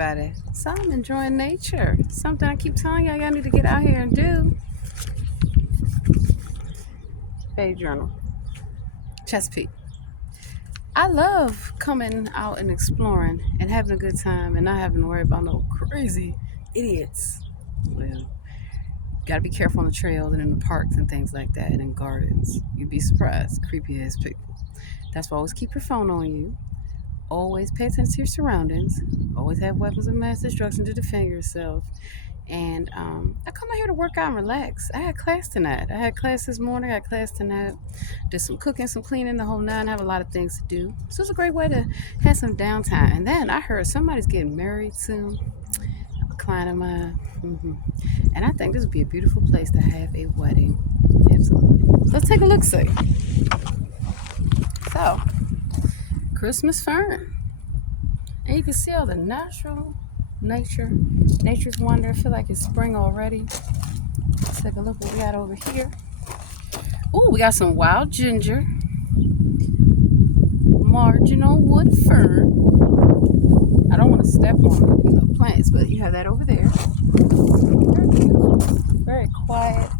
everybody. So I'm enjoying nature. Something I keep telling y'all need to get out here and do. Page journal. Chesapeake. I love coming out and exploring and having a good time and not having to worry about no crazy idiots. Well, gotta be careful on the trails and in the parks and things like that and in gardens. You'd be surprised. Creepy ass people. That's why always keep your phone on you. Always pay attention to your surroundings. Always have weapons of mass destruction to defend yourself. And I come out here to work out and relax. I had class tonight. I had class this morning. I had class tonight. Did some cooking, some cleaning, the whole nine. I have a lot of things to do. So it's a great way to have some downtime. And then I heard somebody's getting married soon. A client of mine. And I think this would be a beautiful place to have a wedding. Absolutely. So let's take a look, see. So, Christmas fern. And you can see all the nature's wonder. I feel like it's spring already. Let's take a look what we got over here. Ooh, we got some wild ginger, marginal wood fern. I don't want to step on plants, but you have that over there. Very beautiful, very quiet.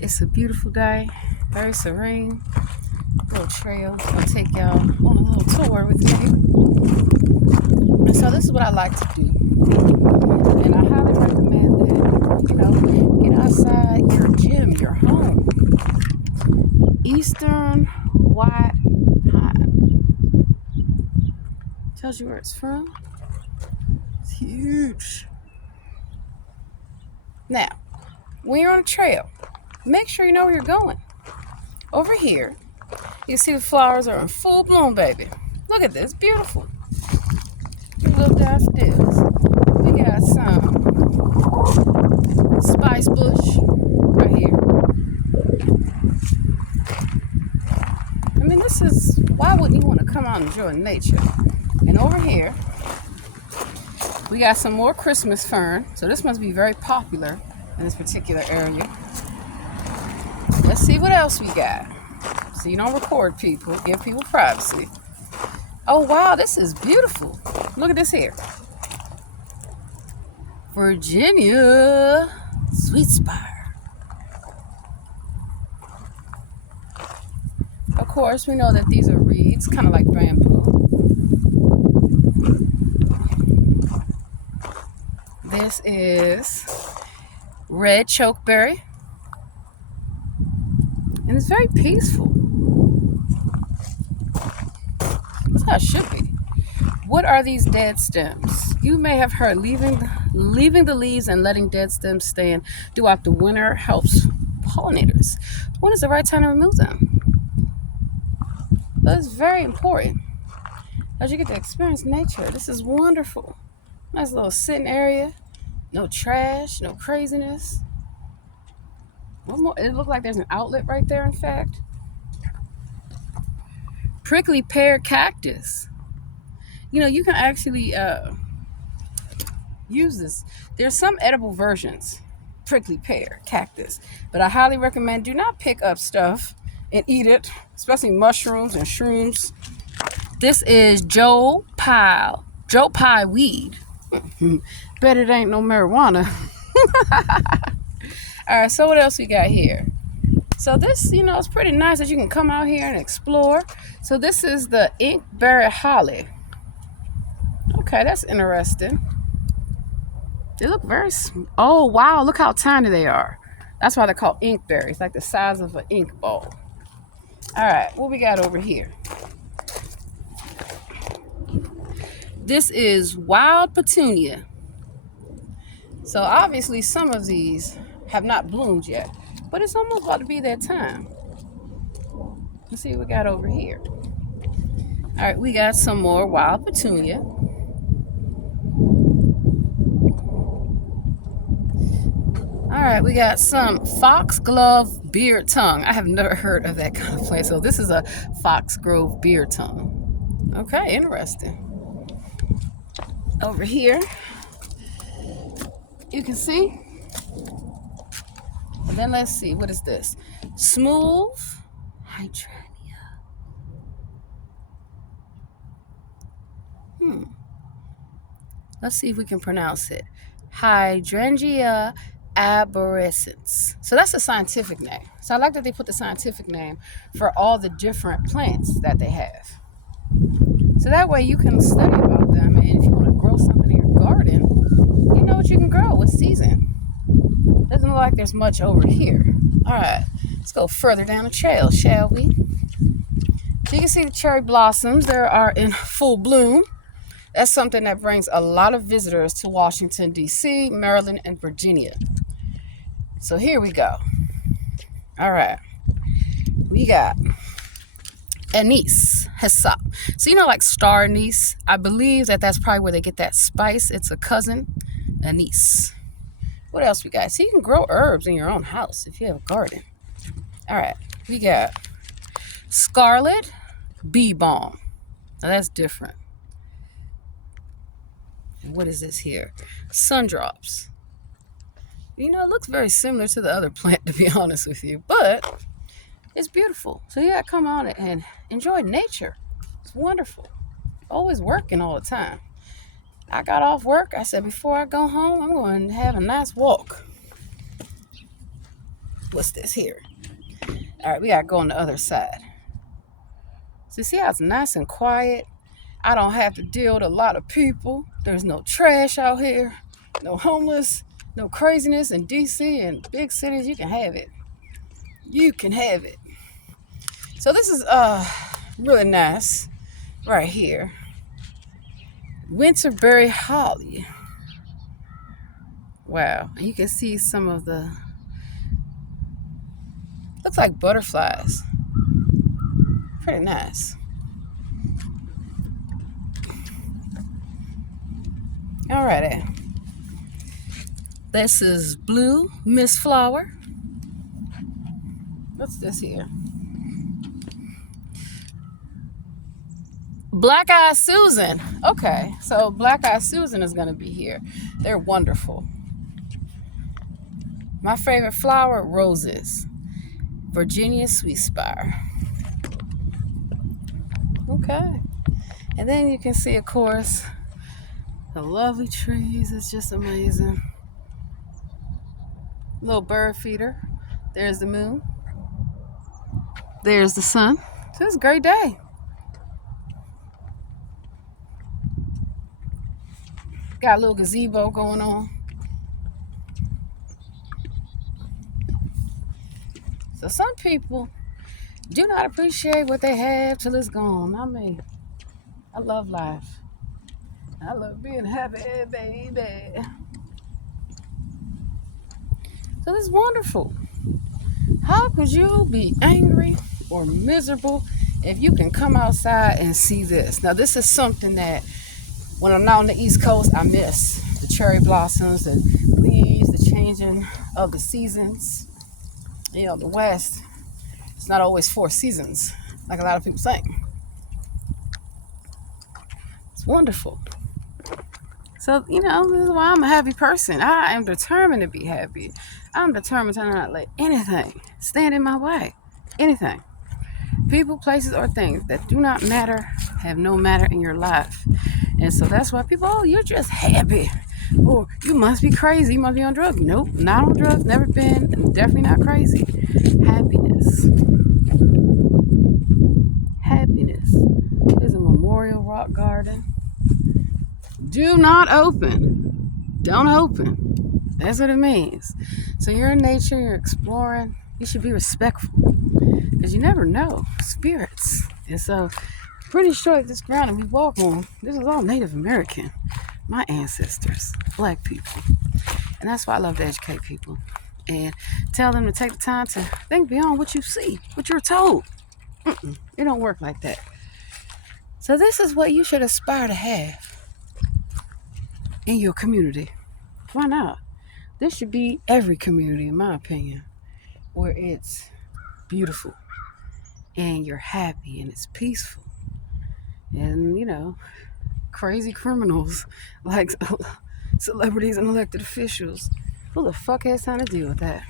It's a beautiful day, very serene. Little trail. I'll take y'all on a little tour with me. And so this is what I like to do. And I highly recommend that, get outside your gym, your home. Eastern white pine. Tells you where it's from. It's huge. Now, when you're on a trail, make sure you know where you're going. Over here, you see the flowers are in full bloom, baby. Look at this, beautiful. Little daffodils. We got some spice bush right here. I mean, why wouldn't you want to come out and enjoy nature? And over here, we got some more Christmas fern. So this must be very popular in this particular area. Let's see what else we got. So you don't record people, give people privacy. Oh, wow, this is beautiful. Look at this here. Virginia sweet spire. Of course, we know that these are reeds, kind of like bamboo. This is red chokeberry. And it's very peaceful. That's how it should be. What are these dead stems? You may have heard leaving the leaves and letting dead stems stand throughout the winter helps pollinators. When is the right time to remove them? That's very important as you get to experience nature. This is wonderful. Nice little sitting area. No trash, no craziness. One more. It looks like there's an outlet right there, in fact. Prickly pear cactus. You can actually use this. There's some edible versions, prickly pear cactus, but I highly recommend do not pick up stuff and eat it, especially mushrooms and shrooms. This is Joe Pye weed. Bet it ain't no marijuana. All right, so what else we got here? So this, it's pretty nice that you can come out here and explore. So this is the inkberry holly. Okay, that's interesting. They look oh, wow, look how tiny they are. That's why they're called inkberries, like the size of an ink ball. All right, what we got over here? This is wild petunia. So obviously some of these have not bloomed yet, but it's almost about to be that time. Let's see what we got over here. All right, we got some more wild petunia. All right, we got some foxglove beard tongue. I have never heard of that kind of plant. So this is a foxglove beard tongue. Okay, interesting. Over here, you can see. And then let's see, what is this? Smooth hydrangea. Let's see if we can pronounce it. Hydrangea arborescens. So that's a scientific name. So I like that they put the scientific name for all the different plants that they have. So that way you can study about them, and if you want to grow something in your garden, you know what you can grow with season. Doesn't look like there's much over here. All right, let's go further down the trail, shall we? So you can see the cherry blossoms. They are in full bloom. That's something that brings a lot of visitors to Washington, D.C., Maryland, and Virginia. So here we go. All right. We got anise, hyssop. So, you know, like star anise? I believe that that's probably where they get that spice. It's a cousin, anise. What else we got? So you can grow herbs in your own house if you have a garden. All right. We got scarlet bee balm. Now that's different. What is this here? Sundrops. You know, it looks very similar to the other plant, to be honest with you, but it's beautiful. So yeah, come out and enjoy nature. It's wonderful. Always working all the time. I got off work. I said, before I go home, I'm going to have a nice walk. What's this here? All right, we got to go on the other side. So see how it's nice and quiet? I don't have to deal with a lot of people. There's no trash out here, no homeless, no craziness in D.C. and big cities. You can have it. You can have it. So this is really nice right here. Winterberry holly. Wow. You can see some of the, looks like butterflies. Pretty nice. Alrighty. This is blue mist flower. What's this here? Black Eyed Susan. Okay, so Black Eyed Susan is going to be here. They're wonderful. My favorite flower, roses. Virginia Sweet Spire. Okay. And then you can see, of course, the lovely trees. It's just amazing. Little bird feeder. There's the moon. There's the sun. So it's a great day. Got a little gazebo going on. So some people do not appreciate what they have till it's gone. Not me. I love life. I love being happy, baby. So this is wonderful. How could you be angry or miserable if you can come outside and see this? Now, this is something that when I'm not on the East Coast, I miss. The cherry blossoms, the leaves, the changing of the seasons. You know, the West, it's not always 4 seasons, like a lot of people think. It's wonderful. So, you know, this is why I'm a happy person. I am determined to be happy. I'm determined to not let anything stand in my way. Anything. People, places, or things that do not matter have no matter in your life. And so that's why people, oh, you're just happy. Or you must be crazy. You must be on drugs. Nope, not on drugs. Never been. Definitely not crazy. Happiness. Happiness. There's a Memorial Rock Garden. Do not open. Don't open. That's what it means. So you're in nature, you're exploring. You should be respectful. Because you never know. Spirits. And so, pretty sure this ground that we walk on, this is all Native American. My ancestors. Black people. And that's why I love to educate people. And tell them to take the time to think beyond what you see, what you're told. It don't work like that. So this is what you should aspire to have in your community. Why not? This should be every community, in my opinion, where it's beautiful and you're happy and it's peaceful. And, you know, crazy criminals like celebrities and elected officials, who the fuck has time to deal with that?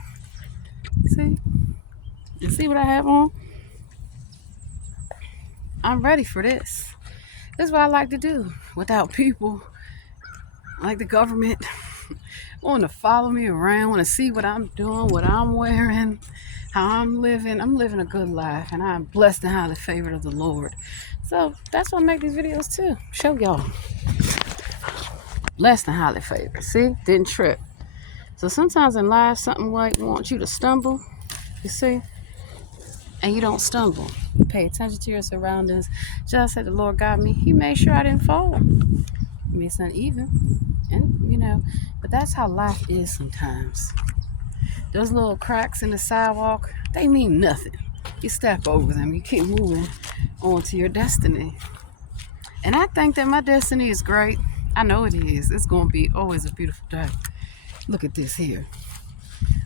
See? You see what I have on? I'm ready for this. This is what I like to do without people like the government want to follow me around, want to see what I'm doing, what I'm wearing, how I'm living. I'm living a good life, and I'm blessed and highly favored of the Lord. So that's why I make these videos too. Show y'all. Blessed and highly favored. See? Didn't trip. So sometimes in life, something like wants you to stumble, you see, and you don't stumble. Pay attention to your surroundings. Just said the Lord got me. He made sure I didn't fall. He made something even. And, but that's how life is sometimes. Those little cracks in the sidewalk, they mean nothing. You step over them, you keep moving on to your destiny. And I think that my destiny is great. I know it is. It's going to be always a beautiful day. Look at this here.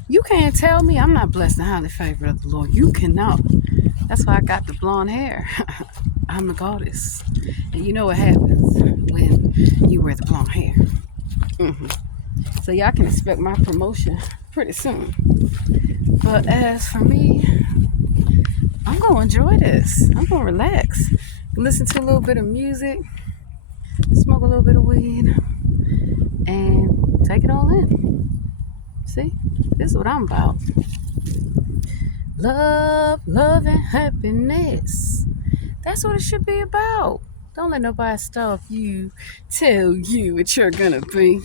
You can't tell me I'm not blessed and highly favored of the Lord. You cannot. That's why I got the blonde hair. I'm the goddess. And you know what happens when you wear the blonde hair. So y'all can expect my promotion pretty soon. But as for me, I'm going to enjoy this. I'm going to relax. Listen to a little bit of music. Smoke a little bit of weed. And take it all in. See? This is what I'm about. Love, and happiness. That's what it should be about. Don't let nobody stop you, tell you what you're gonna be.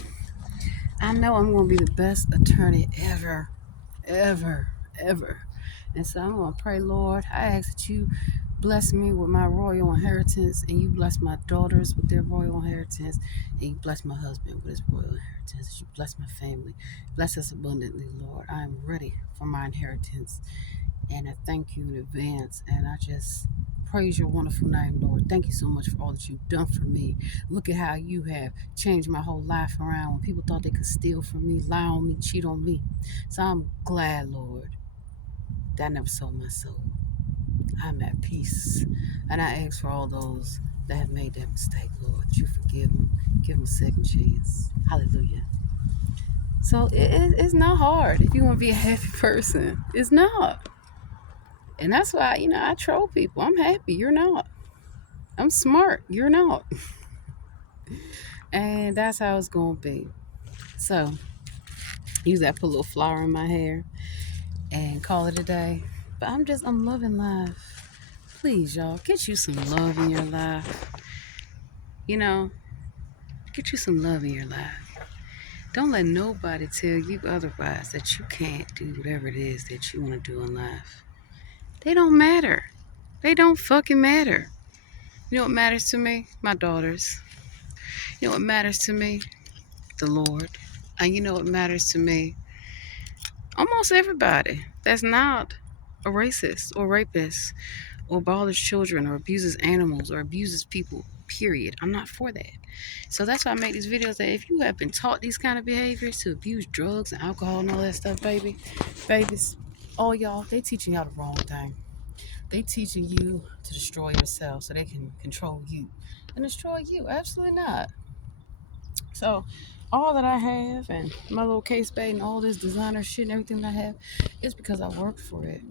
I know I'm gonna be the best attorney ever. And so I'm gonna pray, Lord, I ask that you bless me with my royal inheritance, and you bless my daughters with their royal inheritance, and you bless my husband with his royal inheritance. You bless my family. Bless us abundantly, Lord. I am ready for my inheritance. And I thank you in advance. And I just praise your wonderful name, Lord. Thank you so much for all that you've done for me. Look at how you have changed my whole life around. When people thought they could steal from me, lie on me, cheat on me. So I'm glad, Lord, that I never sold my soul. I'm at peace. And I ask for all those that have made that mistake, Lord, that you forgive them. Give them a second chance. Hallelujah. So it's not hard if you want to be a happy person. It's not. And that's why, I troll people. I'm happy. You're not. I'm smart. You're not. And that's how it's going to be. So, use that, put a little flour in my hair and call it a day. But I'm loving life. Please, y'all, get you some love in your life. Get you some love in your life. Don't let nobody tell you otherwise, that you can't do whatever it is that you want to do in life. They don't matter. They don't fucking matter. You know what matters to me? My daughters. You know what matters to me? The Lord. And you know what matters to me? Almost everybody that's not a racist or rapist or bothers children or abuses animals or abuses people, period. I'm not for that. So that's why I make these videos, that if you have been taught these kind of behaviors, to abuse drugs and alcohol and all that stuff, babies, all y'all, they teaching y'all the wrong thing. They teaching you to destroy yourself so they can control you and destroy you. Absolutely not. So all that I have and my little case bait and all this designer shit and everything that I have is because I worked for it.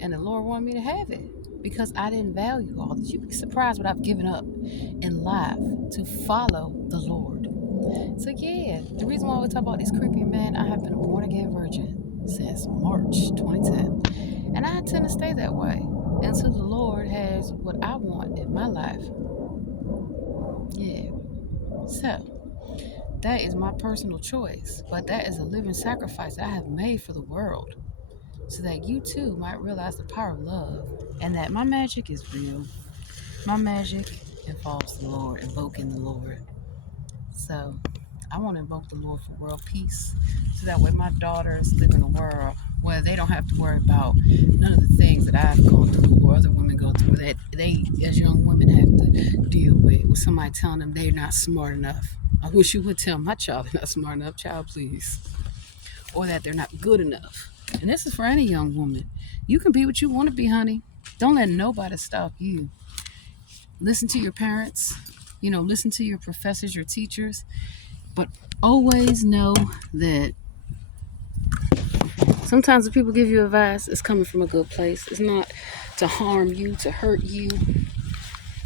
And the Lord wanted me to have it because I didn't value all this. You'd be surprised what I've given up in life to follow the Lord. So yeah, the reason why we talk about these creepy men, I have been a born again virgin since March 2010. And I intend to stay that way until the Lord has what I want in my life. Yeah. So that is my personal choice, but that is a living sacrifice that I have made for the world, so that you too might realize the power of love, and that my magic is real. My magic involves the Lord, invoking the Lord. So I want to invoke the Lord for world peace, so that way my daughters live in a world where they don't have to worry about none of the things that I've gone through or other women go through, that they as young women have to deal with somebody telling them they're not smart enough. I wish you would tell my child they're not smart enough, child, please. Or that they're not good enough. And this is for any young woman. You can be what you want to be, honey. Don't let nobody stop you. Listen to your parents. Listen to your professors, your teachers. But always know that sometimes when people give you advice, it's coming from a good place. It's not to harm you, to hurt you.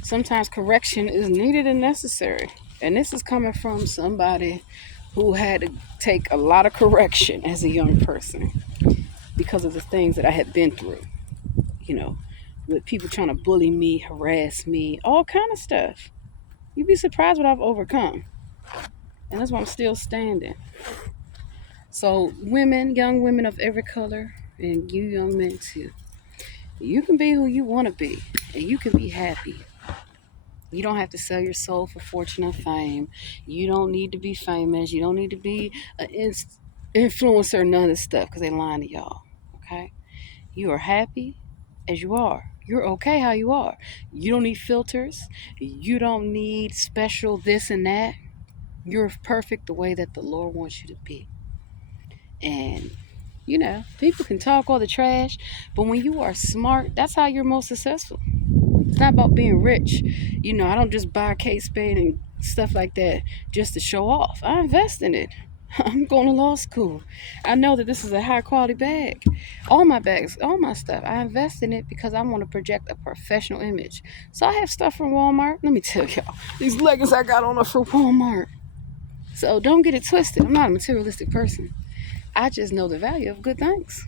Sometimes correction is needed and necessary. And this is coming from somebody who had to take a lot of correction as a young person because of the things that I had been through, you know, with people trying to bully me, harass me, all kind of stuff. You'd be surprised what I've overcome. And that's why I'm still standing. So, women, young women of every color, and you young men too, you can be who you want to be, and you can be happy. You don't have to sell your soul for fortune or fame. You don't need to be famous. You don't need to be an influencer, none of this stuff, because they lying to y'all. Okay? You are happy as you are. You're okay how you are. You don't need filters. You don't need special this and that. You're perfect the way that the Lord wants you to be. And people can talk all the trash, but when you are smart, that's how you're most successful. It's not about being rich. I don't just buy Kate Spade and stuff like that just to show off. I invest in it. I'm going to law school. I know that this is a high quality bag. All my bags, all my stuff, I invest in it because I want to project a professional image. So I have stuff from Walmart. Let me tell y'all, these leggings I got on are from Walmart. So don't get it twisted. I'm not a materialistic person. I just know the value of good things,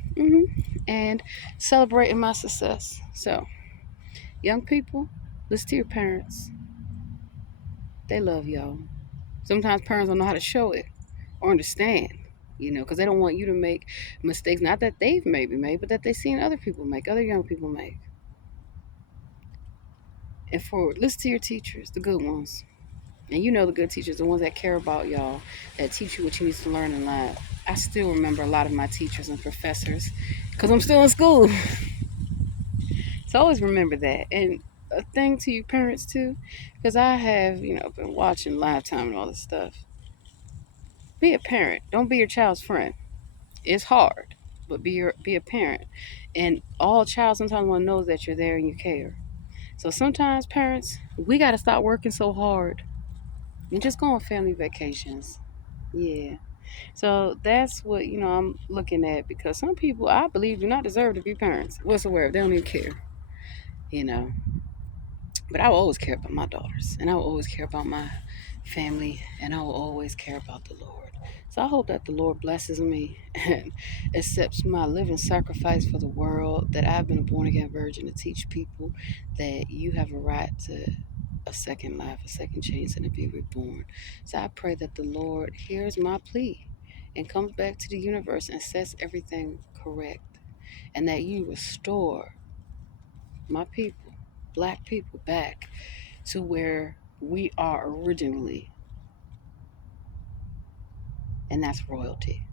and celebrating my success. So, young people, listen to your parents. They love y'all. Sometimes parents don't know how to show it or understand, because they don't want you to make mistakes, not that they've maybe made, but that they've seen other people make, other young people make. And listen to your teachers, the good ones. And the good teachers, the ones that care about y'all, that teach you what you need to learn in life. I still remember a lot of my teachers and professors because I'm still in school. So always remember that. And a thing to you parents too, because I have, been watching Lifetime and all this stuff. Be a parent. Don't be your child's friend. It's hard, but be a parent. And all child sometimes want to know that you're there and you care. So sometimes parents, we got to stop working so hard and just go on family vacations. Yeah. So that's what I'm looking at, because some people I believe do not deserve to be parents whatsoever. They don't even care. You know. But I will always care about my daughters, and I will always care about my family, and I will always care about the Lord. So I hope that the Lord blesses me and accepts my living sacrifice for the world, that I've been a born again virgin to teach people that you have a right to a second life, a second chance, and to be reborn. So I pray that the Lord hears my plea and comes back to the universe and sets everything correct, and that you restore my people, black people, back to where we are originally, and that's royalty.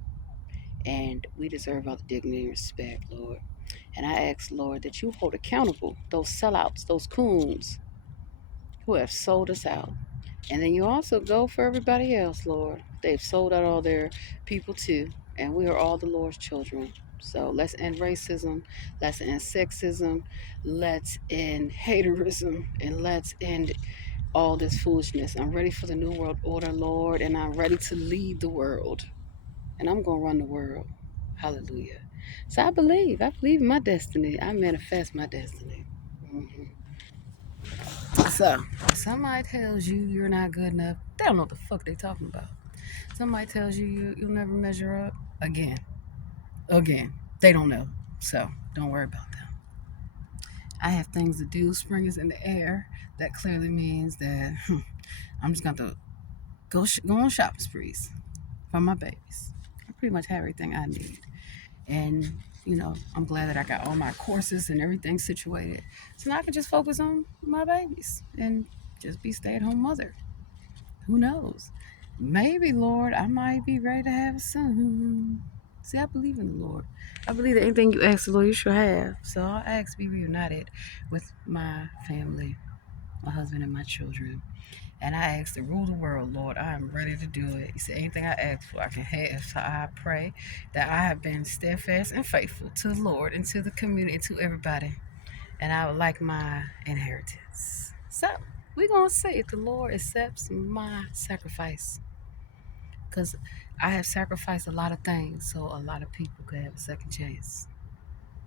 And we deserve all the dignity and respect, Lord. And I ask, Lord, that you hold accountable those sellouts, those coons who have sold us out. And then you also go for everybody else, Lord. They've sold out all their people too. And we are all the Lord's children. So let's end racism. Let's end sexism. Let's end haterism. And let's end all this foolishness. I'm ready for the new world order, Lord, and I'm ready to lead the world. And I'm going to run the world. Hallelujah. So I believe in my destiny. I manifest my destiny. Mhm. So, somebody tells you you're not good enough, they don't know what the fuck they talking about. Somebody tells you'll never measure up, again, they don't know. So, don't worry about them. I have things to do. Spring is in the air. That clearly means that I'm just going to go on shopping sprees for my babies. I pretty much have everything I need. And, I'm glad that I got all my courses and everything situated. So now I can just focus on my babies and just be stay-at-home mother. Who knows? Maybe, Lord, I might be ready to have a son. See, I believe in the Lord. I believe that anything you ask the Lord, you should have. So I'll ask to be reunited with my family, my husband and my children. And I ask to rule the world, Lord. I am ready to do it. You said anything I ask for, I can have. So I pray that I have been steadfast and faithful to the Lord and to the community and to everybody. And I would like my inheritance. So we're going to see if the Lord accepts my sacrifice. Because I have sacrificed a lot of things so a lot of people could have a second chance.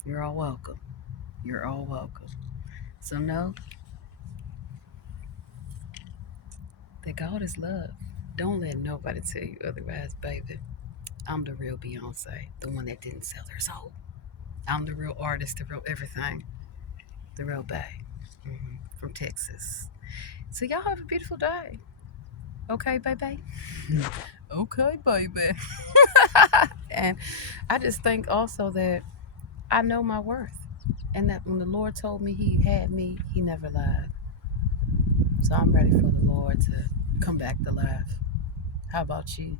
You're all welcome. You're all welcome. So know that God is love. Don't let nobody tell you otherwise, baby. I'm the real Beyonce, the one that didn't sell her soul. I'm the real artist, the real everything, the real bae, from Texas. So y'all have a beautiful day. Okay, baby. Okay, baby. And I just think also that I know my worth, and that when the Lord told me He had me, He never lied. So I'm ready for the Lord to come back to life. How about you?